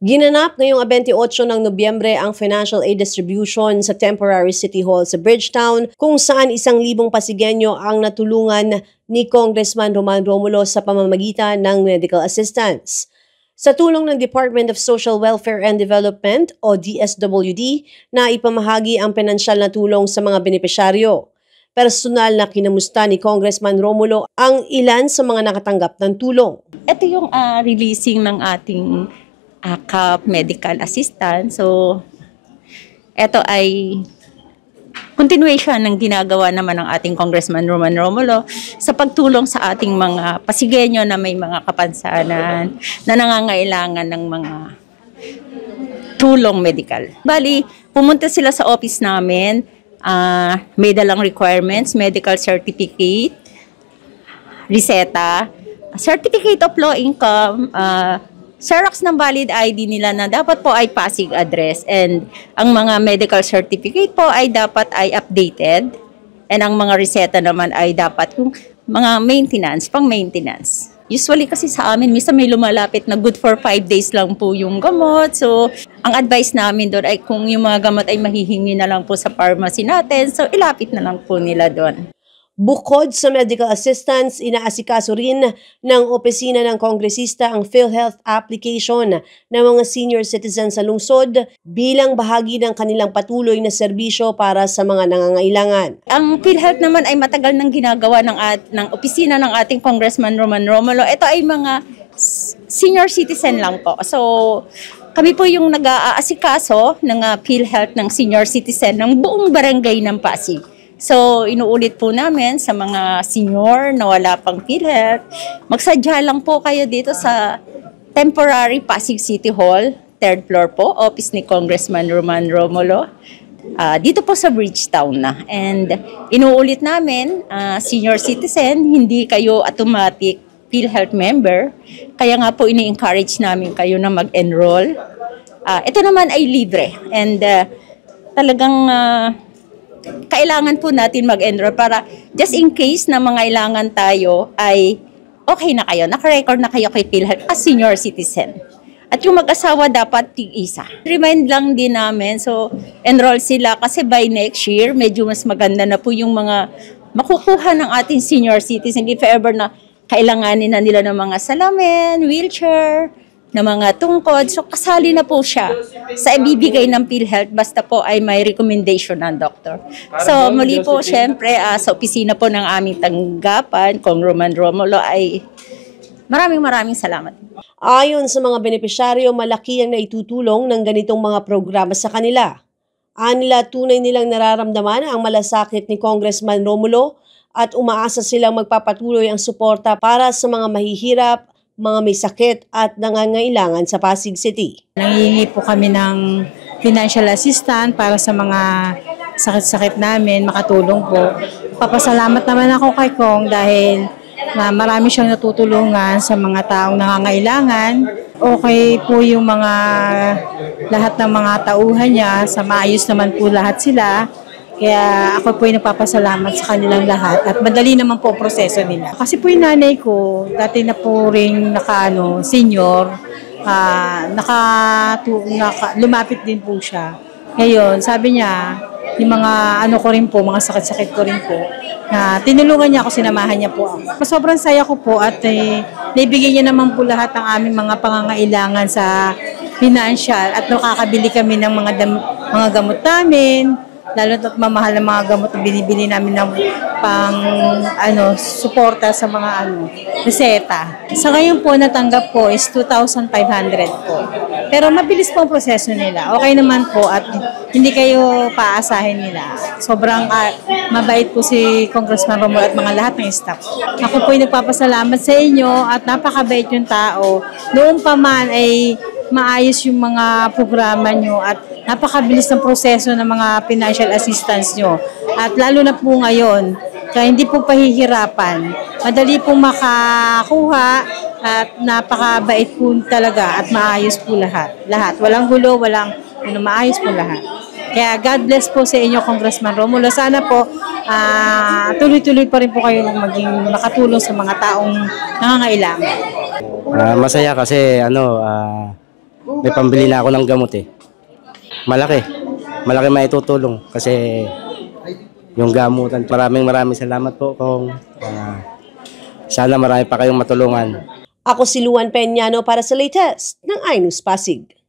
Ginanap ngayong 28 ng Nobyembre ang financial aid distribution sa temporary city hall sa Bridgetown kung saan 1,000 Pasigueño ang natulungan ni Congressman Roman Romulo sa pamamagitan ng medical assistance. Sa tulong ng Department of Social Welfare and Development o DSWD na ipamahagi ang pinansyal na tulong sa mga benepisyaryo. Personal na kinamusta ni Congressman Romulo ang ilan sa mga nakatanggap ng tulong. Ito yung releasing ng ating AKAP medical assistant. So, ito ay continuation ng ginagawa naman ng ating Congressman Roman Romulo sa pagtulong sa ating mga Pasigueño na may mga kapansanan na nangangailangan ng mga tulong medical. Bali, pumunta sila sa office namin, may dalang requirements, medical certificate, reseta, certificate of low income, Xerox ng valid ID nila na dapat po ay Pasig address, and ang mga medical certificate po ay dapat ay updated, and ang mga reseta naman ay dapat yung mga maintenance, pang maintenance. Usually kasi sa amin, minsan may lumalapit na good for 5 days lang po yung gamot. So, ang advice namin doon ay kung yung mga gamot ay mahihingi na lang po sa pharmacy natin, so ilapit na lang po nila doon. Bukod sa medical assistance, inaasikaso rin ng opisina ng kongresista ang PhilHealth application ng mga senior citizens sa lungsod bilang bahagi ng kanilang patuloy na serbisyo para sa mga nangangailangan. Ang PhilHealth naman ay matagal nang ginagawa ng opisina ng ating Congressman Roman Romulo. Ito ay mga senior citizen lang po. So, kami po yung nag-aasikaso ng PhilHealth ng senior citizen ng buong barangay ng Pasig. So, inuulit po namin sa mga senior na wala pang PhilHealth, magsadya lang po kayo dito sa temporary Pasig City Hall, 3rd floor po, office ni Congressman Roman Romulo. Dito po sa Bridgetown na. And inuulit namin, senior citizen, hindi kayo automatic PhilHealth member. Kaya nga po ini-encourage namin kayo na mag-enroll. Ito naman ay libre. And talagang kailangan po natin mag-enroll para just in case na mangailangan tayo ay okay na kayo, naka-record na kayo kay PhilHealth as senior citizen. At yung mag-asawa dapat tig-isa. Remind lang din namin, so enroll sila kasi by next year, medyo mas maganda na po yung mga makukuha ng ating senior citizen if ever na kailanganin na nila ng mga salamin, wheelchair, na mga tungkod. So, kasali na po siya sa ibibigay ng PhilHealth basta po ay may recommendation ng doktor. So, muli po, syempre, sa opisina po ng aming tanggapan, Kong Roman Romulo, ay maraming salamat. Ayon sa mga benepisyaryo, malaki ang naitutulong ng ganitong mga programa sa kanila. Anila, tunay nilang nararamdaman ang malasakit ni Congressman Romulo at umaasa silang magpapatuloy ang suporta para sa mga mahihirap, mga may sakit at nangangailangan sa Pasig City. Nangihingi po kami ng financial assistance para sa mga sakit-sakit namin, makatulong po. Papasalamat naman ako kay Kong dahil marami siyang natutulungan sa mga taong nangangailangan. Okay po yung lahat ng mga tauhan niya, sa maayos naman po lahat sila. Kaya ako po yung nagpapasalamat sa kanilang lahat at madali naman po ang proseso nila. Kasi po yung nanay ko, dati na po rin senior, lumapit din po siya. Ngayon, sabi niya, yung mga ko rin po, mga sakit-sakit ko rin po, na tinulungan niya ako, sinamahan niya po ako. Sobrang saya ko po at naibigay niya naman po lahat ng aming mga pangangailangan sa financial at nakakabili kami ng mga gamot namin, lalo at mamahal ng mga gamot na binibili namin ng suporta sa mga reseta. Sa ngayon po, natanggap po is 2,500 po. Pero mabilis po ang proseso nila. Okay naman po at hindi kayo paasahin nila. Sobrang mabait po si Congressman Romulo at mga lahat ng staff. Ako po ay nagpapasalamat sa inyo at napakabait yung tao. Noon pa man ay maayos yung mga programa nyo at napakabilis ng proseso ng mga financial assistance nyo. At lalo na po ngayon, kaya hindi po pahihirapan. Madali po makakuha at napakabait po talaga at maayos po lahat. Walang gulo, maayos po lahat. Kaya God bless po sa inyo, Congressman Romulo. Sana po tuloy-tuloy pa rin po kayo maging makatulong sa mga taong nangangailangan. Masaya kasi may pambili na ako ng gamot eh. Malaki. Malaki maitutulong kasi yung gamutan. Maraming salamat po kung sana marami pa kayong matulungan. Ako si Luan Peñano para sa latest ng iNews Pasig.